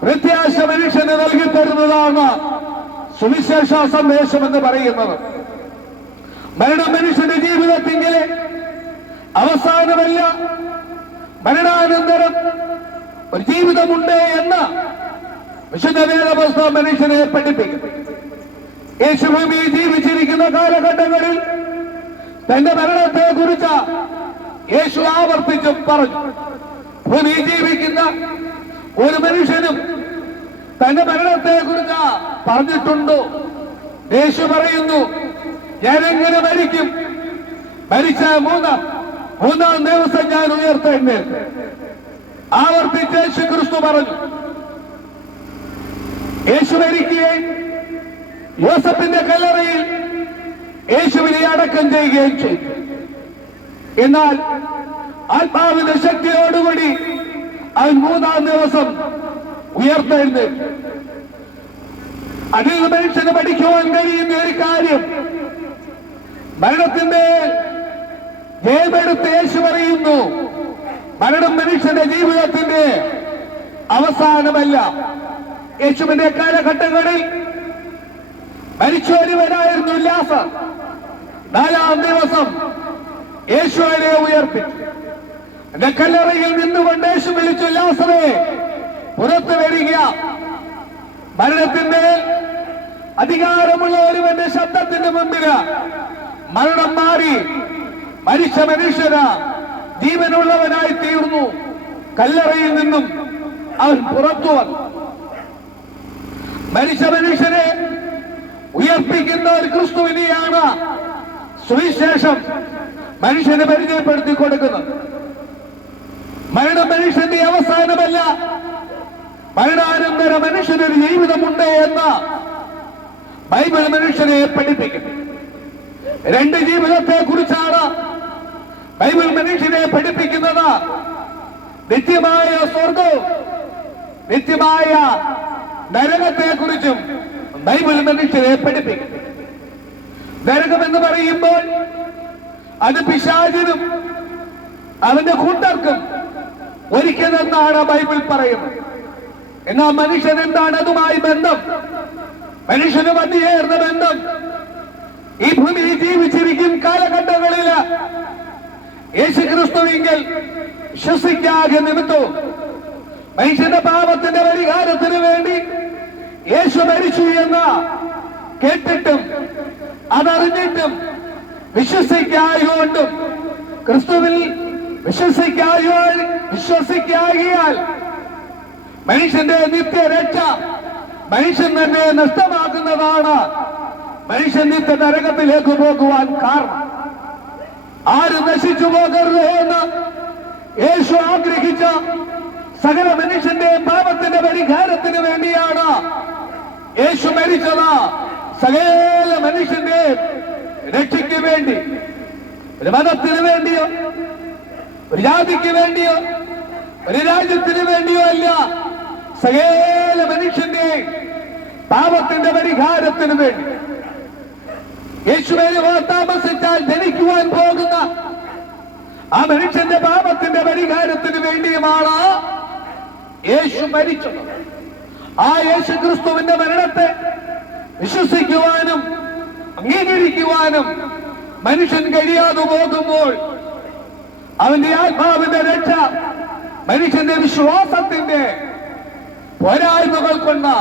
പ്രത്യാശ മനുഷ്യന് നൽകി തരുന്നതാണ് സുവിശേഷ സന്ദേശം എന്ന് പറയുന്നത്. മരണം മനുഷ്യന്റെ ജീവിതത്തിലെ അവസാനമല്ല, മരണാനന്തരം ഒരു ജീവിതമുണ്ട് എന്ന് വിശുദ്ധ വേദപുസ്തകം മനുഷ്യനെ പഠിപ്പിക്കും. യേശു ഭൂമിയിൽ ജീവിച്ചിരിക്കുന്ന കാലഘട്ടങ്ങളിൽ തന്റെ മരണത്തെ കുറിച്ച് യേശു ആവർത്തിച്ചും പറഞ്ഞു. ഭൂമിയിൽ ജീവിക്കുന്ന ഒരു മനുഷ്യനും തന്റെ മരണത്തെ കുറിച്ച് പറഞ്ഞിട്ടുണ്ടോ? യേശു പറയുന്നു, ഞാനെങ്ങനെ മരിക്കും? മരിച്ച മൂന്നാം ദിവസം ഞാൻ ഉയർത്തെഴുന്നേൽക്കും. ആവർത്തിച്ച് യേശു ക്രിസ്തു പറഞ്ഞു. യേശു മരിക്കുകയും യോസഫിന്റെ കല്ലറയിൽ യേശുവിനെ അടക്കം ചെയ്യുകയും ചെയ്തു. എന്നാൽ ആത്മാവിന്റെ ശക്തിയോടുകൂടി അവൻ മൂന്നാം ദിവസം ഉയർത്തെഴുന്നേൽക്കും. അതിൽ മനുഷ്യന് പഠിക്കുവാൻ കഴിയുന്ന ഒരു കാര്യം, മരണത്തിന്റെ ജയമെടുത്ത് യേശു പറയുന്നു, മരണം മനുഷ്യന്റെ ജീവിതത്തിന്റെ അവസാനമല്ല. യേശുവിന്റെ കാലഘട്ടങ്ങളിൽ മരിച്ചവരുവനായിരുന്നു ലാസർ. 4-ാം ദിവസം യേശുവിനെ ഉയർപ്പിച്ചു. എന്റെ കല്ലറയിൽ നിന്നുകൊണ്ട് യേശു വിളിച്ചു, ലാസറേ പുറത്തു വരിക. മരണത്തിന്റെ അധികാരമുള്ള ഒരുവന്റെ ശബ്ദത്തിന്റെ മുമ്പില് മരണം മാറി മരിച്ച മനുഷ്യന് ജീവനുള്ളവനായി തീർന്നു. കല്ലറയിൽ നിന്നും അവൻ പുറത്തു വന്നു. മരിച്ച മനുഷ്യനെ ഉയർപ്പിക്കുന്ന ഒരു ക്രിസ്തുവിനെയാണ് സുവിശേഷം മനുഷ്യനെ പരിചയപ്പെടുത്തി കൊടുക്കുന്നത്. മരണം മനുഷ്യന്റെ അവസാനമല്ല, മരണാനന്തര മനുഷ്യനൊരു ജീവിതമുണ്ട് എന്ന് ബൈബിൾ മനുഷ്യനെ പഠിപ്പിക്കുന്നു. രണ്ട് ജീവിതത്തെ കുറിച്ചാണ് ബൈബിൾ മനുഷ്യനെ പഠിപ്പിക്കുന്നത്. നിത്യമായ സ്വർഗവും നിത്യമായ നരകത്തെ കുറിച്ചും ബൈബിൾ മനുഷ്യനെ പഠിപ്പിക്കുന്നു. നരകം എന്ന് പറയുമ്പോൾ അത് പിശാചിനും അവന്റെ കൂട്ടർക്കും ഒരിക്കലെന്നാണ് ബൈബിൾ പറയുന്നത്. എന്നാൽ മനുഷ്യൻ എന്താണ് അതുമായി ബന്ധം? മനുഷ്യന് വന്നുചേർന്ന ബന്ധം ഈ ഭൂമിയിൽ ജീവിച്ചിരിക്കും കാലഘട്ടങ്ങളിൽ യേശുക്രിസ്തുവിങ്കിൽ വിശ്വസിക്കാതെ നിമിത്തവും മനുഷ്യന്റെ പാപത്തിന്റെ പരിഹാരത്തിന് വേണ്ടി യേശു മരിച്ചു എന്ന് കേട്ടിട്ടും അതറിഞ്ഞിട്ടും വിശ്വസിക്കായകൊണ്ടും ക്രിസ്തുവിൽ വിശ്വസിക്കാകിയാൽ മനുഷ്യന്റെ നിത്യരക്ഷ മനുഷ്യൻ തന്നെ നഷ്ടമാക്കുന്നതാണ് മനുഷ്യൻ നിത്യ നരകത്തിലേക്ക് പോകുവാൻ കാരണം. ആരും നശിച്ചു പോകരുത് എന്ന് യേശു ആഗ്രഹിച്ച സകല മനുഷ്യന്റെ പാപത്തിന്റെ പരിഹാരത്തിന് വേണ്ടിയാണ് യേശു മരിച്ചത്. സകല മനുഷ്യന്റെ രക്ഷയ്ക്ക് വേണ്ടി, ഒരു മതത്തിന് വേണ്ടിയോ ഒരു ജാതിക്ക് വേണ്ടിയോ ഒരു രാജ്യത്തിന് വേണ്ടിയോ അല്ല, സകല മനുഷ്യന്റെ പാപത്തിന്റെ പരിഹാരത്തിന് വേണ്ടി. യേശുവിനെ താമസിച്ചാൽ ജനിക്കുവാൻ പോകുന്ന ആ മനുഷ്യന്റെ പാപത്തിന്റെ പരിഹാരത്തിന് വേണ്ടിയുമാണ് യേശു മരിച്ചത്. ആ യേശു ക്രിസ്തുവിന്റെ മരണത്തെ വിശ്വസിക്കുവാനും അംഗീകരിക്കുവാനും മനുഷ്യൻ കഴിയാതെ പോകുമ്പോൾ അവന്റെ ആത്മാവിന്റെ രക്ഷ മനുഷ്യന്റെ വിശ്വാസത്തിന്റെ പോരായ്മകൾ കൊണ്ട്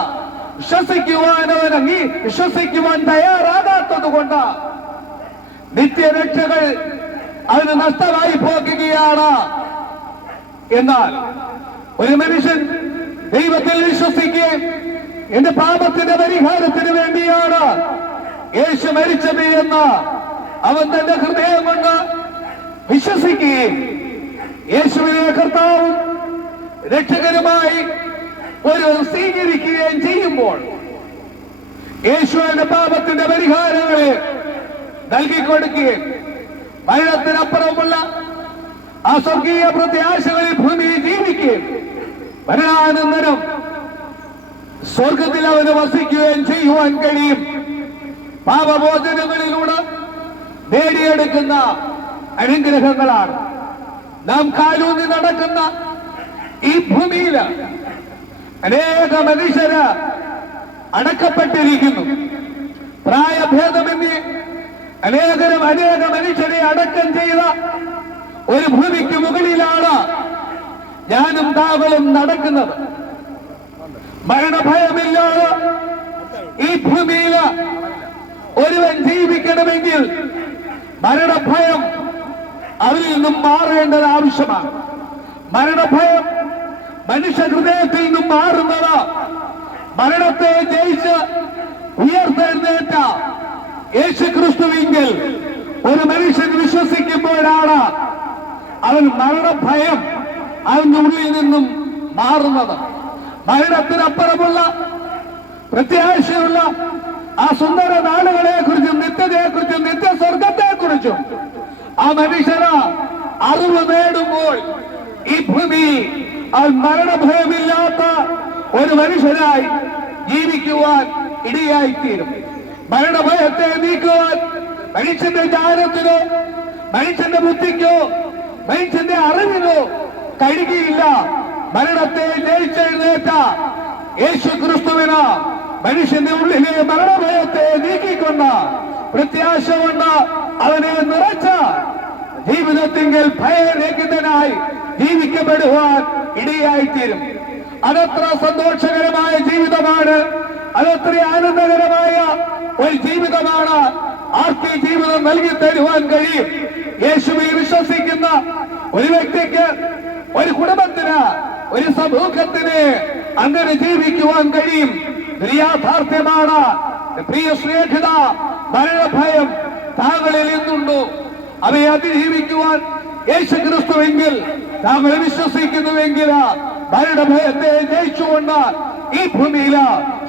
വിശ്വസിക്കുവാൻ തയ്യാറാകാത്തത് കൊണ്ട് നിത്യരക്ഷകൾ അവന് നഷ്ടമായി പോകുകയാണ്. എന്നാൽ ഒരു മനുഷ്യൻ ദൈവത്തിൽ വിശ്വസിക്കുകയും എന്റെ പാപത്തിന്റെ പരിഹാരത്തിന് വേണ്ടിയാണ് യേശു മരിച്ചത് എന്ന് അവൻ തന്റെ ഹൃദയം കൊണ്ട് വിശ്വസിക്കുകയും യേശുവിനെ കർത്താവും രക്ഷകരുമായി ഒരു സ്വീകരിക്കുകയും ചെയ്യുമ്പോൾ യേശുവിന്റെ പാപത്തിന്റെ പരിഹാരങ്ങളെ നൽകിക്കൊടുക്കുകയും മരണത്തിനപ്പുറമുള്ള ആ സ്വർഗീയ പ്രത്യാശകളിൽ ഭൂമിയിൽ ജീവിക്കുകയും മരണാനന്തരം സ്വർഗത്തിൽ അവന് വസിക്കുകയും ചെയ്യുവാൻ കഴിയും. പാപമോചനങ്ങളിലൂടെ നേടിയെടുക്കുന്ന അനുഗ്രഹങ്ങളാണ് നാം കാലൂന്നി നടക്കുന്ന ഈ ഭൂമിയിൽ. അനേക മനുഷ്യര് അടക്കപ്പെട്ടിരിക്കുന്നു. പ്രായഭേദമെന്നീ അനേക മനുഷ്യരെ അടക്കം ചെയ്ത ഒരു ഭൂമിക്ക് മുകളിലാണ് ഞാനും താങ്കളും നടക്കുന്നത്. മരണഭയമില്ലാതെ ഈ ഭൂമിയിൽ ഒരുവൻ ജീവിക്കണമെങ്കിൽ മരണഭയം അവരിൽ നിന്നും മാറേണ്ടത് ആവശ്യമാണ്. മരണഭയം മനുഷ്യ ഹൃദയത്തിൽ നിന്നും മാറുന്നത് മരണത്തെ ജയിച്ച് ഉയർത്തെഴുന്നേറ്റ യേശുക്രിസ്തുവിങ്കിൽ ഒരു മനുഷ്യൻ വിശ്വസിക്കുമ്പോഴാണ് അവൻ മരണഭയം അവന്റെ ഉള്ളിൽ നിന്നും മാറുന്നത്. മരണത്തിനപ്പുറമുള്ള പ്രത്യാശയുള്ള ആ സുന്ദര നാളുകളെ കുറിച്ചും നിത്യതയെക്കുറിച്ചും നിത്യസ്വർഗത്തെക്കുറിച്ചും ആ മനുഷ്യന് അറിവ് നേടുമ്പോൾ ഈ ഭൂമിയിൽ ആ മരണഭയമില്ലാത്ത ഒരു മനുഷ്യനായി ജീവിക്കുവാൻ ഇടയായിത്തീരും. മരണഭയത്തെ നീക്കുവാൻ മനുഷ്യന്റെ ജ്ഞാനത്തിനോ മനുഷ്യന്റെ ബുദ്ധിക്കോ മനുഷ്യന്റെ അറിവിനോ കഴിയുകയില്ല. മരണത്തെ ജയിച്ചെഴുന്നേറ്റ യേശുക്രിസ്തുവിന് മനുഷ്യന്റെ ഉള്ളിലെ മരണഭയത്തെ നീക്കിക്കൊണ്ട് പ്രത്യാശ കൊണ്ട് അവനെ നിറച്ച ജീവിതത്തിങ്കിൽ ഭയരഹിതനായി ജീവിക്കപ്പെടുവാൻ ഇടയായിത്തീരും. അതത്ര സന്തോഷകരമായ ജീവിതമാണ്, അതത്ര ആനന്ദകരമായ ഒരു ജീവിതമാണ് ആർക്ക് ഈ ജീവിതം നൽകി തരുവാൻ കഴിയും. യേശുവിൽ വിശ്വസിക്കുന്ന ഒരു വ്യക്തിക്ക്, ഒരു കുടുംബത്തിന്, ഒരു സമൂഹത്തിന് അങ്ങനെ ജീവിക്കുവാൻ കഴിയും. യാഥാർത്ഥ്യമാണ്. പ്രിയ സ്നേഹിത, മരണഭയം താങ്കളിൽ നിന്നുണ്ടോ? അവയെ അതിജീവിക്കുവാൻ യേശുക്രിസ്തുവെങ്കിൽ താങ്കൾ വിശ്വസിക്കുന്നുവെങ്കിൽ മരണഭയത്തെ ജയിച്ചുകൊണ്ട് ഈ ഭൂമിയിൽ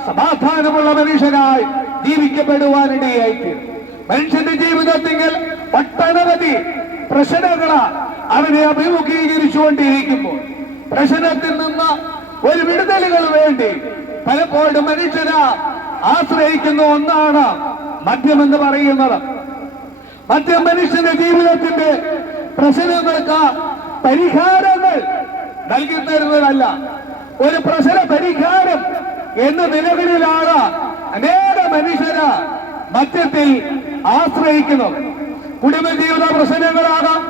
സമാധാനമുള്ള മനുഷ്യനായി ജീവിക്കപ്പെടുവാനിടയായിത്തീരും. മനുഷ്യന്റെ ജീവിതത്തിൽ ഒട്ടനവധി പ്രശ്നങ്ങൾ അവനെ അഭിമുഖീകരിച്ചുകൊണ്ടിരിക്കുമ്പോൾ പ്രശ്നത്തിൽ നിന്ന് ഒരു വിടുതലുകൾ വേണ്ടി പലപ്പോഴും മനുഷ്യന് ആശ്രയിക്കുന്ന ഒന്നാണ് മദ്യമെന്ന് പറയുന്നത്. മദ്യം മനുഷ്യന്റെ ജീവിതത്തിന്റെ പ്രശ്നങ്ങൾക്ക് പരിഹാരങ്ങൾ നൽകി തരുന്നതല്ല, ഒരു പ്രശ്ന പരിഹാരം എന്ന നിലവിലാണ് അനേക മനുഷ്യര് മദ്യത്തിൽ ആശ്രയിക്കുന്നത്. കുടുംബജീവിത പ്രശ്നങ്ങളാകാം,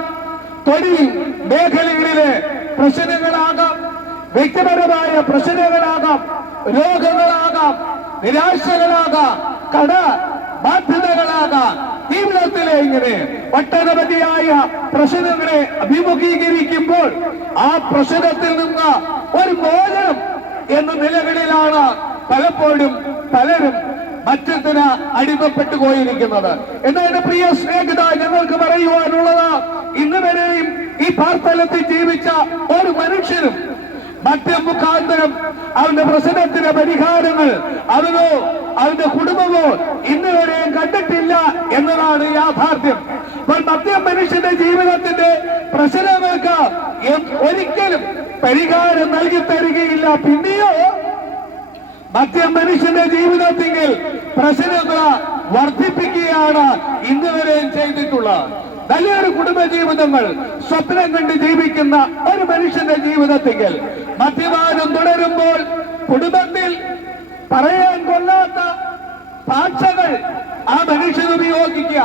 തൊഴിൽ മേഖലകളിലെ പ്രശ്നങ്ങളാകാം, വ്യക്തിപരമായ പ്രശ്നങ്ങളാകാം, രോഗങ്ങളാകാം, നിരാശകളാകാം, കട ബാധ്യതകളാകാം. ജീവിതത്തിലെ ഇങ്ങനെ ഒട്ടനവധിയായ പ്രശ്നങ്ങളെ അഭിമുഖീകരിക്കുമ്പോൾ ആ പ്രശ്നത്തിൽ നിന്ന് ഒരു മോചനം എന്ന നിലകളിലാണ് പലപ്പോഴും പലരും മദ്യത്തിന് അടിമപ്പെട്ടു പോയിരിക്കുന്നത്. എന്നാൽ പ്രിയ സ്നേഹിത, ഞങ്ങൾക്ക് പറയുവാനുള്ളത്, ഇന്ന് വരെയും ഈ പാർത്തലത്തിൽ ജീവിച്ച ഒരു മനുഷ്യനും മദ്യം മുഖാന്തരം അവന്റെ പ്രശ്നത്തിന് പരിഹാരങ്ങൾ അവനോ അവന്റെ കുടുംബമോ ഇന്ന് വരെയും കണ്ടിട്ടില്ല എന്നതാണ് യാഥാർത്ഥ്യം. അപ്പോൾ മദ്യം മനുഷ്യന്റെ ജീവിതത്തിന്റെ പ്രശ്നങ്ങൾക്ക് ഒരിക്കലും പരിഹാരം നൽകി തരികയില്ല. പിന്നെയോ മദ്യം മനുഷ്യന്റെ ജീവിതത്തിൽ പ്രശ്നങ്ങൾ വർദ്ധിപ്പിക്കുകയാണ് ഇന്ന് വരെയും ചെയ്തിട്ടുള്ളത്. നല്ലൊരു കുടുംബ ജീവിതങ്ങൾ സ്വപ്നം കണ്ട് ജീവിക്കുന്ന ഒരു മനുഷ്യന്റെ ജീവിതത്തിൽ മദ്യപാനം തുടരുമ്പോൾ കുടുംബത്തിൽ പറയാൻ കൊള്ളാത്ത ഭാഷകൾ ആ മനുഷ്യൻ ഉപയോഗിക്കുക,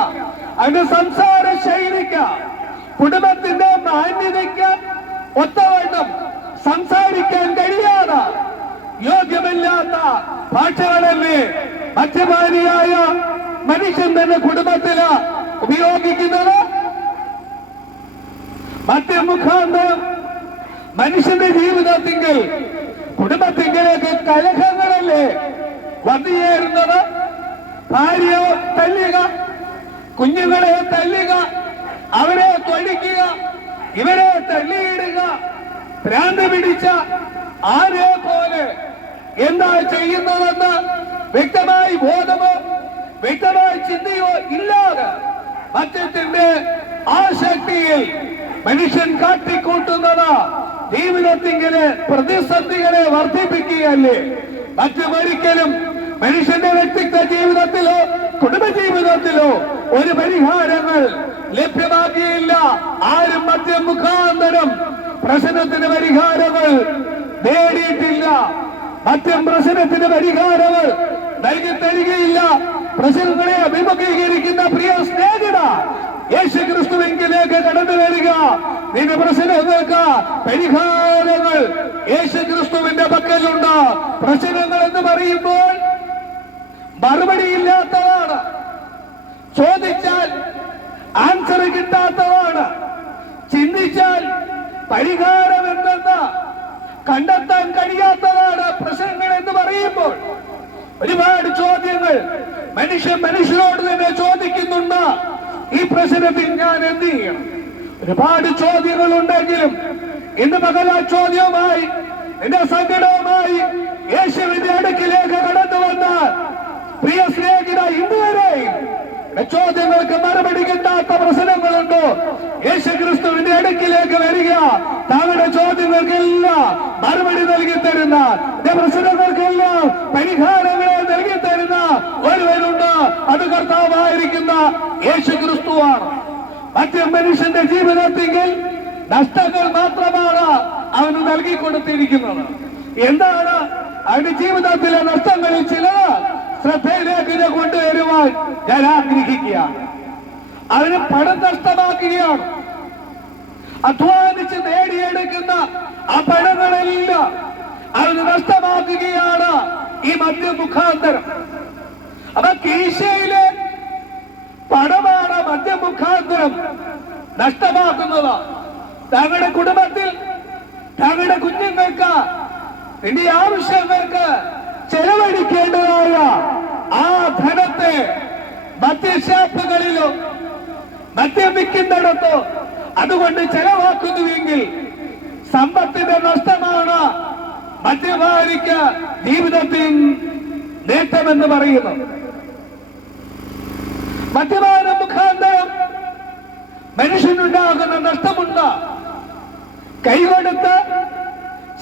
അവന്റെ സംസാര ശൈലിക്ക്, കുടുംബത്തിന്റെ മാന്യതയ്ക്ക് ഒത്തവണ്ണം സംസാരിക്കാൻ കഴിയാതെ യോഗ്യമല്ലാത്ത ഭാഷകളല്ലേ മദ്യപാനിയായ മനുഷ്യൻ തന്നെ കുടുംബത്തില് ഉപയോഗിക്കുന്നത്. മദ്യം മുഖാന്തരം മനുഷ്യന്റെ ജീവിതത്തിൽ കുടുംബത്തിലേക്ക് കലഹങ്ങളല്ലേ വന്നുചേരുന്നത്. ഭാര്യയെ തല്ലുക, കുഞ്ഞുങ്ങളെ തല്ലുക, അവരെ തൊഴിക്കുക, ഇവരെ തല്ലിയിടുക, ഭ്രാന്ത് പിടിച്ച ആരെ പോലെ എന്താ ചെയ്യുന്നതെന്ന് വ്യക്തമായി ബോധമോ വ്യക്തമായി ചിന്തയോ ഇല്ലാതെ മദ്യത്തിന്റെ ആസക്തിയിൽ മനുഷ്യൻ കാട്ടിക്കൂട്ടുന്നത് ജീവിതത്തിലെ പ്രതിസന്ധികളെ വർദ്ധിപ്പിക്കുകയല്ലേ. മറ്റൊരിക്കലും മനുഷ്യന്റെ വ്യക്തിത്വ ജീവിതത്തിലോ കുടുംബജീവിതത്തിലോ ഒരു പരിഹാരങ്ങൾ ലഭ്യമാക്കിയില്ല. ആരും മദ്യം മുഖാന്തരം പ്രശ്നത്തിന് പരിഹാരങ്ങൾ നേടിയിട്ടില്ല. മദ്യം പ്രശ്നത്തിന് പരിഹാരങ്ങൾ നൽകി തരികയില്ല. പ്രശ്നങ്ങളെ അഭിമുഖീകരിക്കുന്ന പ്രിയ സ്നേഹിത, യേശു ക്രിസ്തുവിലേക്ക് കടന്നു വരിക. നിന്റെ പ്രശ്നങ്ങൾക്ക് പരിഹാരങ്ങൾ യേശു ക്രിസ്തുവിന്റെ പക്കലുണ്ട്. പ്രശ്നങ്ങൾ എന്ന് പറയുമ്പോൾ മറുപടിയില്ലാത്തതാണ്, ചോദിച്ചാൽ ആൻസർ കിട്ടാത്തതാണ്, ചിന്തിച്ചാൽ പരിഹാരം എന്തെന്ന് കണ്ടെത്താൻ കഴിയാത്തതാണ് പ്രശ്നങ്ങൾ എന്ന് പറയുമ്പോൾ ഒരുപാട് ചോദ്യങ്ങൾ മനുഷ്യനോട് തന്നെ ചോദിക്കുന്നുണ്ട്. ഈ പ്രശ്നത്തിൽ ഞാൻ എന്ത് ചെയ്യണം? ഒരുപാട് ചോദ്യങ്ങൾ ഉണ്ടെങ്കിലും ഇന്ന് പകൽ ആ ചോദ്യവുമായി എന്റെ സങ്കടവുമായി യേശുവിന്റെ അടുക്കിലേക്ക് കടന്നു വന്ന പ്രിയ സ്നേഹിത, ഇന്നുവരെയും ചോദ്യങ്ങൾക്ക് മറുപടി കിട്ടാത്ത പ്രശ്നങ്ങളുണ്ടോ? യേശു ക്രിസ്തുവിന്റെ അടുക്കിലേക്ക് വരിക. താങ്കളുടെ ചോദ്യങ്ങൾക്കെല്ലാം മറുപടി നൽകി തരുന്ന, പ്രശ്നങ്ങൾക്കെല്ലാം പരിഹാരങ്ങളെ നൽകി തരുന്ന ഒരുവനുണ്ട്. അത് കർത്താവായിരിക്കുന്ന യേശു ക്രിസ്തുവാണ്. മറ്റു മനുഷ്യന്റെ ജീവിതത്തിൽ നഷ്ടങ്ങൾ മാത്രമാണ് അവന് നൽകിക്കൊടുത്തിരിക്കുന്നത്. എന്താണ് അവന്റെ ജീവിതത്തിലെ നഷ്ടങ്ങളിൽ ചിലത് ശ്രദ്ധയിലേക്ക് കൊണ്ടുവരുവാൻ ഞാൻ ആഗ്രഹിക്കുക. അവന് പണം നഷ്ടമാക്കുകയാണ്. അധ്വാനിച്ച് നേടിയെടുക്കുന്ന ആ പണങ്ങളെല്ലാം അവന് നഷ്ടമാക്കുകയാണ് ഈ മദ്യ മുഖാന്തരം. അപ്പൊ കീശയിലെ പണമാണ് മദ്യ മുഖാന്തരം നഷ്ടമാക്കുന്നത്. തങ്ങളുടെ കുടുംബത്തിൽ തങ്ങളുടെ കുഞ്ഞുങ്ങൾക്ക് ഇനി ആവശ്യങ്ങൾക്ക് ചെലവഴിക്കേണ്ടതായ ആ ധനത്തെ മദ്യഷാപ്പുകളിലോ മദ്യം വിൽക്കുന്നിടത്തോ അതുകൊണ്ട് ചെലവാക്കുന്നുവെങ്കിൽ സമ്പത്തിന്റെ നഷ്ടമാണ് മദ്യപാനിക്ക് ജീവിതത്തിൽ നേട്ടമെന്ന് പറയുന്നു. മദ്യപാനം മുഖാന്തരം മനുഷ്യനുണ്ടാകുന്ന നഷ്ടമുണ്ട്. കൈകൊടുത്ത്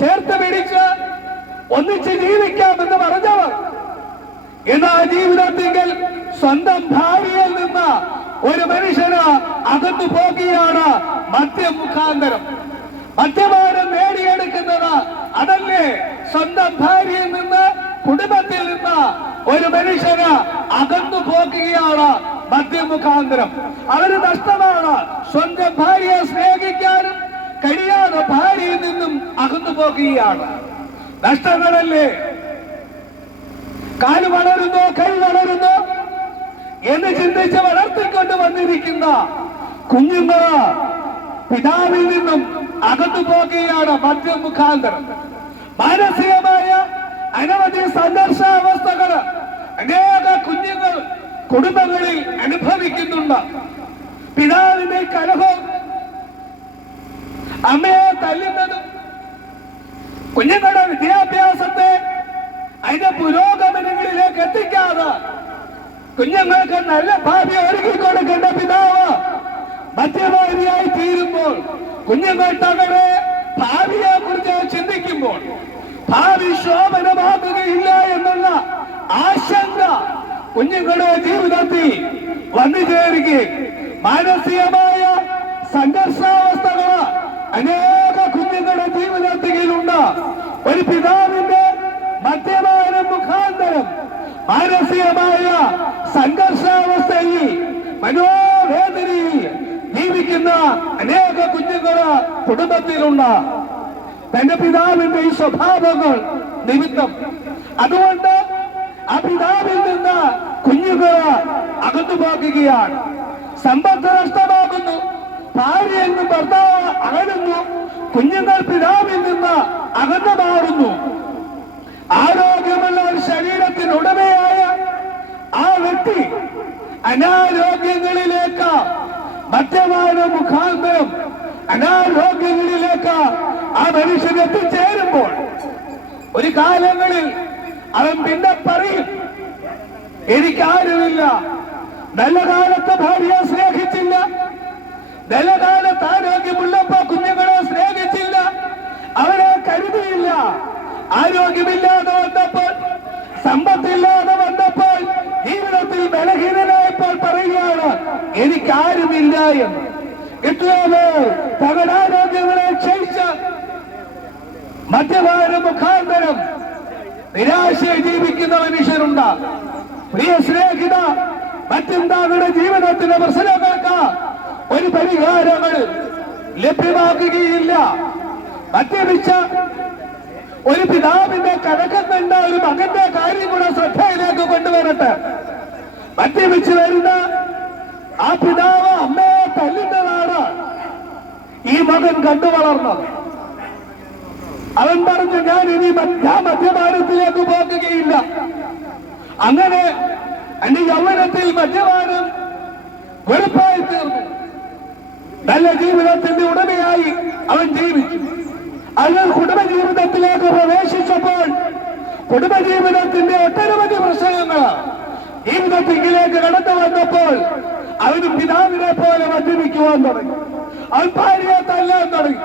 ചേർത്ത് പിടിച്ച് ഒന്നിച്ച് ജീവിക്കാമെന്ന് പറഞ്ഞവർ എന്നാ ജീവിതത്തിൽ സ്വന്തം ഭാര്യയിൽ നിന്ന് ഒരു മനുഷ്യന് അകന്നു പോകുകയാണ് മദ്യം മുഖാന്തരം. മദ്യപാനം നേടിയെടുക്കുന്നത് അതല്ലേ? സ്വന്തം ഭാര്യയിൽ നിന്ന്, കുടുംബത്തിൽ നിന്ന് ഒരു മനുഷ്യന് അകന്നു പോകുകയാണ് മദ്യം മുഖാന്തരം. അവര് നഷ്ടമാണ്. സ്വന്തം ഭാര്യയെ സ്നേഹിക്കാനും കഴിയാതെ ഭാര്യയിൽ നിന്നും അകന്നു പോകുകയാണ്. നഷ്ടങ്ങളല്ലേ? കാല് വളരുന്നോ കൈ വളരുന്നോ എന്ന് ചിന്തിച്ച് വളർത്തിക്കൊണ്ട് വന്നിരിക്കുന്ന കുഞ്ഞുങ്ങള് പിതാവിൽ നിന്നും അകന്നു പോകുകയാണ് മദ്യം മുഖാന്തരം. മാനസികമായ അനവധി സംഘർഷാവസ്ഥകൾ അനേക കുഞ്ഞുങ്ങൾ കുടുംബങ്ങളിൽ അനുഭവിക്കുന്നുണ്ട്. പിതാവിന്റെ കലഹവും അമ്മയെ തല്ലുന്നതും കുഞ്ഞുങ്ങളുടെ വിദ്യാഭ്യാസത്തെ അതിന്റെ പുരോഗമനങ്ങളിലേക്ക് എത്തിക്കാതെ കുഞ്ഞുങ്ങൾക്ക് നല്ല ഭാവി ഒരുക്കി കൊടുക്കേണ്ട പിതാവ് മദ്യപാനിയായി തീരുമ്പോൾ കുഞ്ഞുങ്ങൾ തങ്ങളുടെ ഭാവിയെ കുറിച്ച് ചിന്തിക്കുമ്പോൾ ഭാവി ശോഭനമാകുകയില്ല എന്നുള്ള ആശങ്ക കുഞ്ഞുങ്ങളുടെ ജീവിതത്തിൽ വന്നു ചേരുകയും മാനസികമായ സംഘർഷാവസ്ഥകൾ അനേക കുഞ്ഞുങ്ങളുടെ ജീവിതത്തിലുണ്ട്. ഒരു പിതാവിന്റെ മദ്യപാനം മുഖാന്തരം മാനസികമായ സംഘർഷാവസ്ഥയിൽ മനോവേദനയിൽ ജീവിക്കുന്ന അനേക കുഞ്ഞുങ്ങള് കുടുംബത്തിലുണ്ട്. തന്റെ പിതാവിന്റെ ഈ സ്വഭാവങ്ങൾ നിമിത്തം അതുകൊണ്ട് ആ പിതാവിൽ നിന്ന് കുഞ്ഞുങ്ങള് അകന്നു പോകുകയാണ്. സമ്പത്ത് നഷ്ടമാകുന്നു. ഭാര്യയിൽ നിന്ന് ഭർത്താവ് അകലുന്നു. കുഞ്ഞുങ്ങൾ പിതാവിൽ നിന്ന് അകന്നു മാറുന്നു. ആരോഗ്യമുള്ള ഒരു ശരീരത്തിന് ഉടമയായ ആ വ്യക്തി അനാരോഗ്യങ്ങളിലേക്ക് മദ്യപാന മുഖാന്തരം അനാരോഗ്യങ്ങളിലേക്ക് ആ മനുഷ്യൻ എത്തിച്ചേരുമ്പോൾ ഒരു കാലങ്ങളിൽ അവൻ പിന്നെ പറയും, എനിക്കാരുമില്ല. നല്ല കാലത്ത് ഭാര്യയെ സ്നേഹിച്ചില്ല, നല്ല കാലത്ത് ആരോഗ്യമുള്ളപ്പോ കുഞ്ഞുങ്ങളെ സ്നേഹിച്ചില്ല, അവരെ കരുതിയില്ല. ആരോഗ്യമില്ലാതെ വന്നപ്പോൾ, സമ്പത്തില്ലാതെ വന്നപ്പോൾ, ജീവിതത്തിൽ ബലഹീനനായപ്പോൾ പറയുകയാണ് എനിക്കാരുമില്ല എന്ന്. എത്രയോ തങ്ങളുടെ ആരോഗ്യങ്ങളെ ക്ഷയിച്ച് മദ്യപാന മുഖാന്തരം നിരാശയെ ജീവിക്കുന്ന മനുഷ്യരുണ്ട്. പ്രിയ സ്നേഹിത, മറ്റെന്താകളുടെ ജീവിതത്തിലെ പ്രശ്നങ്ങൾക്ക് ഒരു പരിഹാരങ്ങൾ ലഭ്യമാക്കുകയില്ല. മദ്യപിച്ച ഒരു പിതാവിന്റെ കടക്കം കണ്ട ഒരു മകന്റെ കാര്യം കൂടെ ശ്രദ്ധയിലേക്ക് കൊണ്ടുവരട്ടെ. മദ്യപിച്ച് വരുന്ന ആ പിതാവ് അമ്മയെ തല്ലുന്നതാണ് ഈ മകൻ കണ്ടു വളർന്നത്. അവൻ പറഞ്ഞു, ഞാൻ മദ്യപാനത്തിലേക്ക് പോകുകയില്ല. അങ്ങനെ എന്റെ യൗവനത്തിൽ മദ്യപാനം വെറുപ്പായി തീർന്നു. നല്ല ജീവിതത്തിന്റെ ഉടമയായി അവൻ ജീവിച്ചു. അവൻ കുടുംബജീവിതത്തിലേക്ക് പ്രവേശിച്ചപ്പോൾ കുടുംബജീവിതത്തിന്റെ ഒട്ടനവധി പ്രശ്നങ്ങൾ ജീവിതത്തിലേക്ക് കടന്നു വന്നപ്പോൾ അവന് പിതാവിനെ പോലെ മദ്യപിക്കുവാൻ തുടങ്ങി. അവൻ ഭാര്യയെ തല്ലാൻ തുടങ്ങി,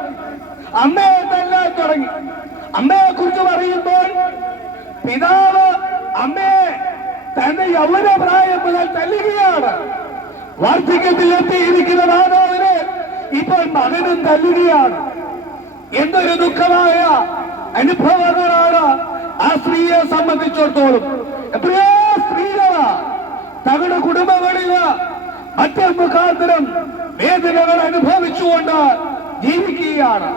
അമ്മയെ തല്ലാൻ തുടങ്ങി. അമ്മയെ കുറിച്ച് പറയുമ്പോൾ പിതാവ് അമ്മയെ തന്റെ യൗവന പ്രായം മുതൽ തല്ലുകയാണ്. വാർദ്ധക്യത്തിലെത്തിയിരിക്കുന്ന മാതാവിനെ ഇപ്പോൾ മകനും തല്ലുകയാണ്. എന്തൊരു ദുഃഖമായ അനുഭവങ്ങളാണ് ആ സ്ത്രീയെ സംബന്ധിച്ചിടത്തോളം. എത്രയോ സ്ത്രീകള് തങ്ങളുടെ കുടുംബങ്ങളില് മറ്റു മുഖാന്തരം വേദനകൾ അനുഭവിച്ചുകൊണ്ട് ജീവിക്കുകയാണ്.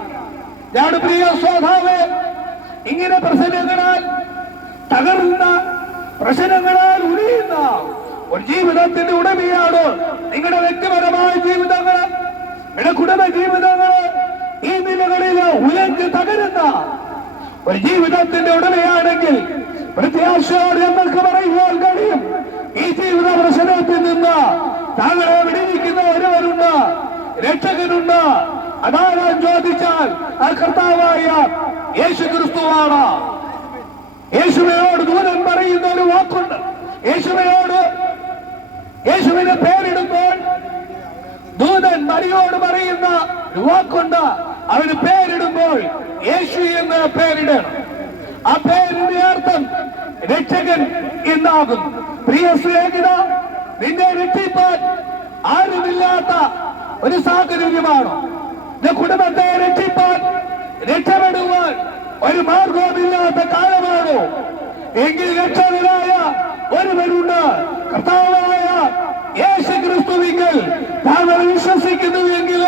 ഞാൻ പ്രിയ സ്വഭാവേ, ഇങ്ങനെ പ്രശ്നങ്ങളാൽ തകർന്ന, പ്രശ്നങ്ങളാൽ ഉരിയുന്ന ഒരു ജീവിതത്തിന്റെ ഉടമയാണ് നിങ്ങളുടെ വ്യക്തിപരമായ ജീവിതങ്ങള്, നിങ്ങളുടെ കുടുംബ ജീവിതങ്ങള്. ഈ നിലകളിൽ ഉലഞ്ഞ് തകരുന്ന ഒരു ജീവിതത്തിന്റെ ഉടമയാണെങ്കിൽ പ്രത്യാശയോടെ നമ്മൾക്ക് പറയുവാൻ കഴിയും, ഈ ജീവിത പ്രശ്നത്തിൽ നിന്ന് താങ്കളെ വിടിവിക്കുന്ന ഒരുവരുണ്ട്, രക്ഷകനുണ്ട്. അതാരാന്ന് ചോദിച്ചാൽ ആ കർത്താവായ യേശു ക്രിസ്തുവാണ്. യേശുവിനോട് ദൂതൻ പറയുന്ന ഒരു വാക്കുണ്ട്. യേശുവിന് പേരിടുമ്പോൾ ദൂതൻ മരിയോട് പറയുന്ന ഒരു വാക്കുണ്ട്. അവന് പേരിടുമ്പോൾ യേശു എന്ന് പേരിടണം. ആ പേരിന്റെ അർത്ഥം രക്ഷകൻ എന്നാകും. പ്രിയ സ്നേഹിത, നിന്നെ രക്ഷിപ്പാൻ ആരുമില്ലാത്ത ഒരു സാഹചര്യമാണോ? നിന്റെ കുടുംബത്തെ രക്ഷിപ്പാൻ, രക്ഷപ്പെടുവാൻ ഒരു മാർഗവുമില്ലാത്ത കാലമാണോ? എങ്കിൽ രക്ഷകനായ ഒരുവരുണ്ട്, കർത്താവായ യേശു ക്രിസ്തുവിൽ താങ്കൾ വിശ്വസിക്കുന്നുവെങ്കിൽ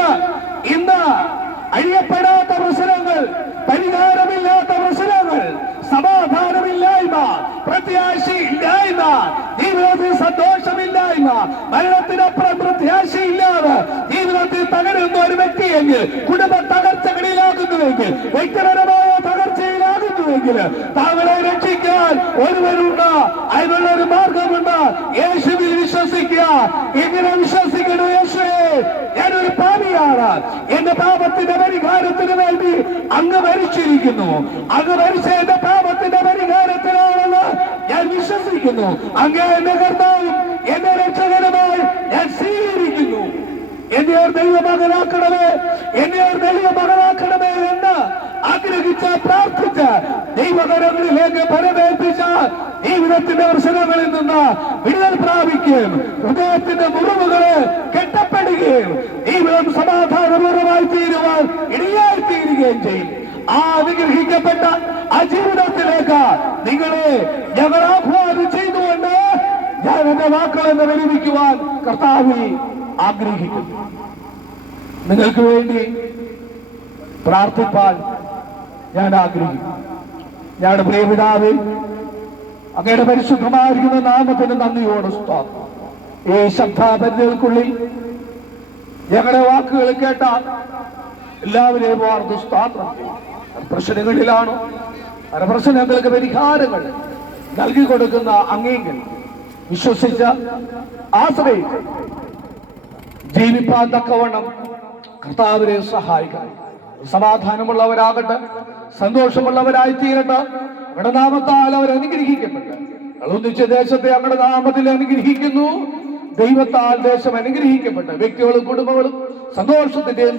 ഇന്ന് അഴിയപ്പെടാത്ത പ്രശ്നങ്ങൾ, പരിഹാരമില്ലാത്ത പ്രശ്നങ്ങൾ, സമാധാനമില്ലായ്മ, പ്രത്യാശയില്ലായ്മ, ജീവിതത്തിൽ സന്തോഷമില്ലായ്മ, മരണത്തിനപ്പുറം പ്രത്യാശയില്ലാതെ ജീവിതത്തിൽ തകരുന്ന ഒരു വ്യക്തിയെങ്കിൽ, കുടുംബ തകർച്ചകളിലാകുന്നുവെങ്കിൽ, വ്യക്തിപരമായ തകർച്ചയിലാകുന്നുവെങ്കിൽ താങ്കളെ രക്ഷിക്കാൻ ഒരുവരുണ്ട്. അതിനുള്ള ഒരു മാർഗമുണ്ട്. യേശുവിൽ വിശ്വസിക്കുക. എങ്ങനെ വിശ്വസിക്കണോ? യേശുവേ, ഞാനൊരു പാപിയാണ്, എന്റെ പാപത്തിന്റെ പരിഹാരത്തിന് വേണ്ടി അങ്ങ് മരിച്ചിരിക്കുന്നു. അങ്ങ് മരിച്ച എന്റെ പാപത്തിന്റെ പരിഹാരത്തിനാണെന്ന് ഞാൻ വിശ്വസിക്കുന്നു. അങ്ങ് എന്റെ കർത്താവും എന്റെ രക്ഷകനുമായി ഞാൻ സ്വീകരിക്കുന്നു. എന്നെ ഒരു ദൈവമകനാക്കണമേ, എന്നെ ഒരു ദൈവമകനാക്കണമേ എന്ന് ആഗ്രഹിച്ച, പ്രാർത്ഥിച്ച, ദൈവകരങ്ങളിലേക്ക് പരമേൽപ്പിച്ച ജീവിതത്തിന്റെ പ്രശ്നങ്ങളിൽ നിന്ന് വിടുതൽ പ്രാപിക്കുകയും ഹൃദയത്തിന്റെ മുറിവുകളെ കെട്ടപ്പെടുകയും ജീവിതം സമാധാനപൂർവ്വമായി തീരുവാൻ ഇടയായി തീരുകയും ചെയ്യും. ആ അനുഗ്രഹിക്കപ്പെട്ട ആ ജീവിതത്തിലേക്ക് നിങ്ങളെ ഞങ്ങൾ ആഹ്വാനം ചെയ്തുകൊണ്ട് ഞാൻ എന്റെ വാക്കുകളെന്ന് വിരമിക്കുവാൻ കർത്താവിൽ ആഗ്രഹിക്കുന്നു. നിങ്ങൾക്ക് വേണ്ടി പ്രാർത്ഥിപ്പാൻ ഞാൻ ആഗ്രഹിക്കുന്നു. ഞങ്ങളുടെ പ്രിയപിതാവേ, അങ്ങയുടെ പരിശുദ്ധമായിരിക്കുന്ന നാമത്തിന് നന്ദിയോട് സ്തോത്രം. ഈ ശബ്ദപരിധികൾക്കുള്ളിൽ ഞങ്ങളുടെ വാക്കുകൾ കേട്ട എല്ലാവരെയും ഓർത്ത് സ്തോത്രം ചെയ്യും. പ്രശ്നങ്ങളിലാണോ പല പ്രശ്നങ്ങൾക്ക് പരിഹാരങ്ങൾ നൽകി കൊടുക്കുന്ന അങ്ങേങ്കിൽ വിശ്വസിച്ച, ആശ്രയിച്ച് ജീവിപ്പാൻ തക്കവണ്ണം കർത്താവിനെ സഹായിക്കണം. സമാധാനമുള്ളവരാകട്ടെ, സന്തോഷമുള്ളവരായി തീരട്ടെ. അങ്ങയുടെ നാമത്താൽ അവർ അനുഗ്രഹിക്കപ്പെട്ടെ ഒന്നിച്ച ദേശത്തെ അങ്ങയുടെ നാമത്തിൽ അനുഗ്രഹിക്കുന്നു. ദൈവത്താൽ ദേശം അനുഗ്രഹിക്കപ്പെട്ട വ്യക്തികളും കുടുംബങ്ങളും സന്തോഷത്തിന്റെയും